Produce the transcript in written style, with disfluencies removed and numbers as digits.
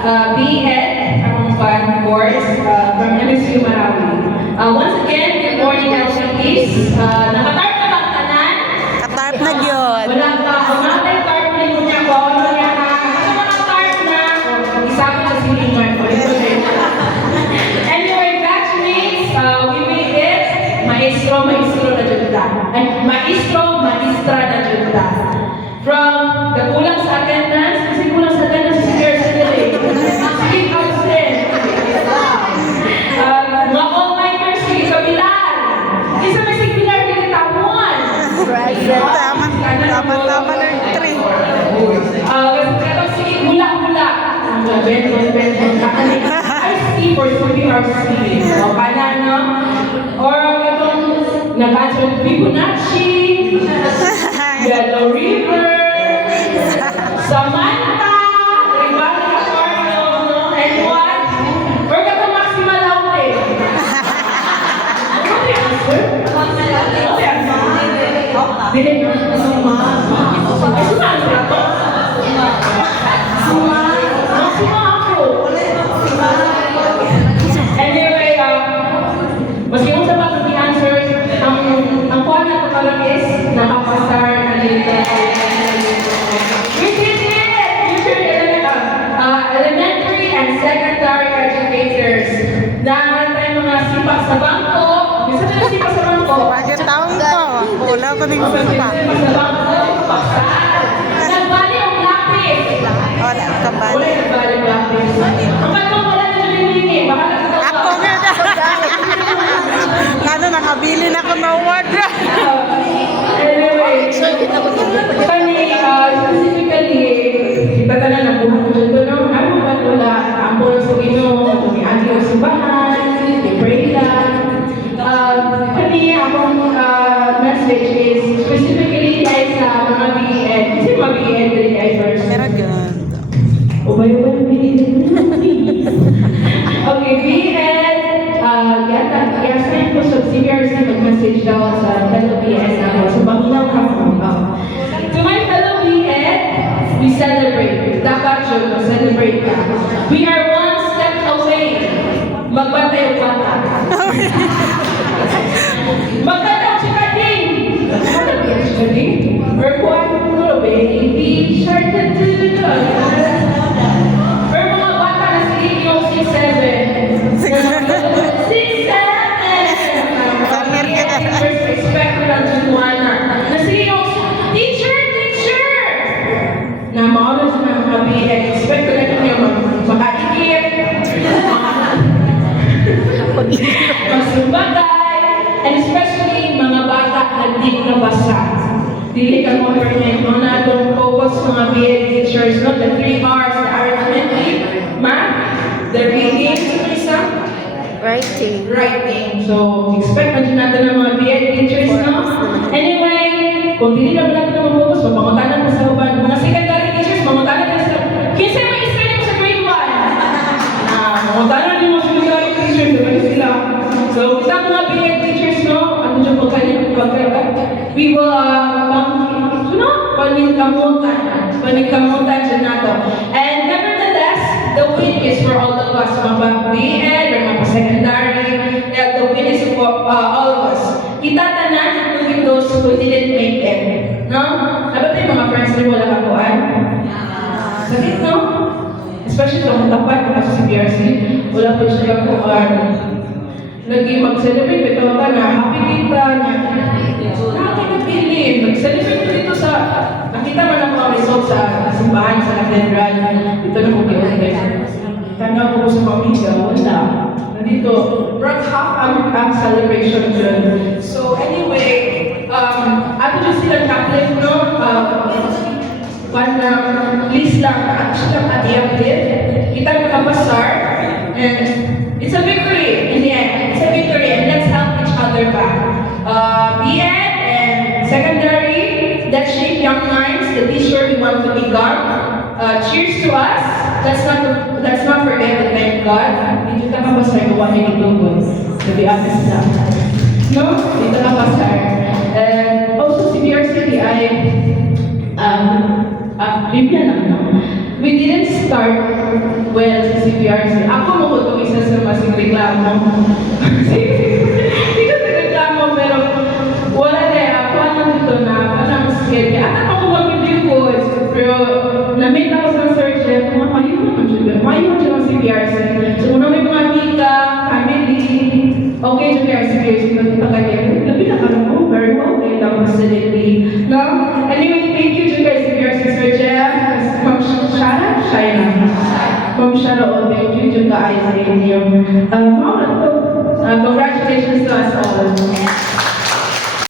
B.Ed, among fun course, from MSU Marawi. Once again, good morning, LCPs. Nakatarp na bang tanan? Katarp na yun. Wala pa. Ang natin tarp na yun niya ko. Ano niya ha? Kasi nakatarp na. Isa ko sa silingan ko. Anyway, batchmates, we made it. Maestro na junta. Ay, maestra na junta. From the kulang sa attendance, kasi kulang sa attendance si Sir Sadele. Sige, absent. Mga all-nighters, sige, kabilan. Isa may sigbilar, hindi tamuan. Tama na yung 3. Kasi sige, hula-hula. Ice tea for swimming our sea. O, banana. Or itong nag-answer Fibonacci. Yellow River. Samantha. Ribali Aquarium. No? And what? Or katong Maxima Laute. Ano yung answer? Ano yung answer? Dili na. Suma. Ay, suma ang ako? Suma. Suma ako. Anyway, maski kung sa mga the answers, ang kuha na ito parang is nakapasar na dito. We did it! Elementary and secondary educators. Dahil tayo mga sipa sa bangko. Bisa na sipa sa bangko? Bagay taong to. Wala pa rin Sipa sipa. sa bangko, pasar. Nagbali ang lapis. Wala ka ba? Wala nagbali ang lapis. Ang katong wala na nalilingi. Baka nagtatawa. Ako nga na. Ano, nakabili na ako ng award. Anyway, kami, specifically, iba na nabuhat ko dito, no? Ano ba wala? Ang polo sa Ginoo, may ati o simbahan, may pray lang. Kami, akong message is specifically guys sa mga B.Ed. Kasi mga B.Ed rin guys first. Pero ganda. O ba yung B.Ed? Okay, B.Ed. I-assign ko sa CBRC mag-message daw sa fellow B.Ed ako. So, paminaw ka mo. To my fellow B.Ed, we celebrate. Dapat yun, celebrate ka. We are one step away. Magbantay ang bata. Magkataw si Kading! Ano ba yan si Kading? Or kung ano, baby, shark na or mga bata na si Iyong 6'7". 6'7". First respect ko lang Juana. Na si Iyong, teacher! Na mga oras na mga B.Ed, expect ko na ninyo makaikip, magsumbagay, and especially mga bata na di nabasa. Dili ka mo hernet, mga don't focus mga B.Ed teachers, no? The 3 R's, the arithmetic, math, the reading, writing. So, expect na din natin ng mga B.Ed teachers, no? Anyway, kung dili na natin na mag-focus, mamangutanan na sa uban. Mga secondary teachers, mamangutanan na sa... Kinsa may isa niyo sa grade 1? Mamangutanan niyo mga secondary teachers, diba sila? So, kita mga B.Ed teachers, no? Ano dyan pagkakas? We will, paningkamutan dyan nato. And nevertheless, the win is for all of us. Mga B.Ed or mga secondary, the win is for all of us. Kita tanan, including those who didn't make it. No? Dapat tayo mga friends na wala kakuan? Sakit, no? Especially kung tapat na sa CBRC, wala po siya kakuan. Lagi mag-celebrate, ito ka na, happy kita, nakakapilin. Mag-celebrate ko dito sa, nakita mo na mga results sa simbahan, sa cathedral. Dito na po kayo, guys. Tanda ko sa pamilya, wala. Nandito, brought half ang celebration dyan. So anyway, ato dyan silang Catholic, no? Please lang, silang ati-update. Kita mo ang basar. And it's a victory in the end. It's a victory and let's help each other back. B.Ed and secondary, let's shape young minds to be sure we want to become. Cheers to us. Let's not forget to thank God. Dito ka mabasar ko wala yung itugod. To be honest na. No? Dito ka mabasar. And also si BRCD ay Biblia lang, no? We we didn't start well sa CPRC. Ako mo ko itong isa sa mas reklamo. Hindi ko reklamo, pero wala na ako ano dito na, parang scared. At ako mag-review ko, pero na-meet ako sa Sir Jeff, mayo naman siya, mayo siya ng CPRC. So, una may mga amiga, family, okay siya kaya CPRC, nagpunta ka niya, labi na ka mo, very well, okay lang facility. No? Anyway, thank you to guys, CPRC Sir Jeff, Ma'am Shara, Shaina. Ma'am Shara, oh, thank you to guys, thank you. Congratulations to us all.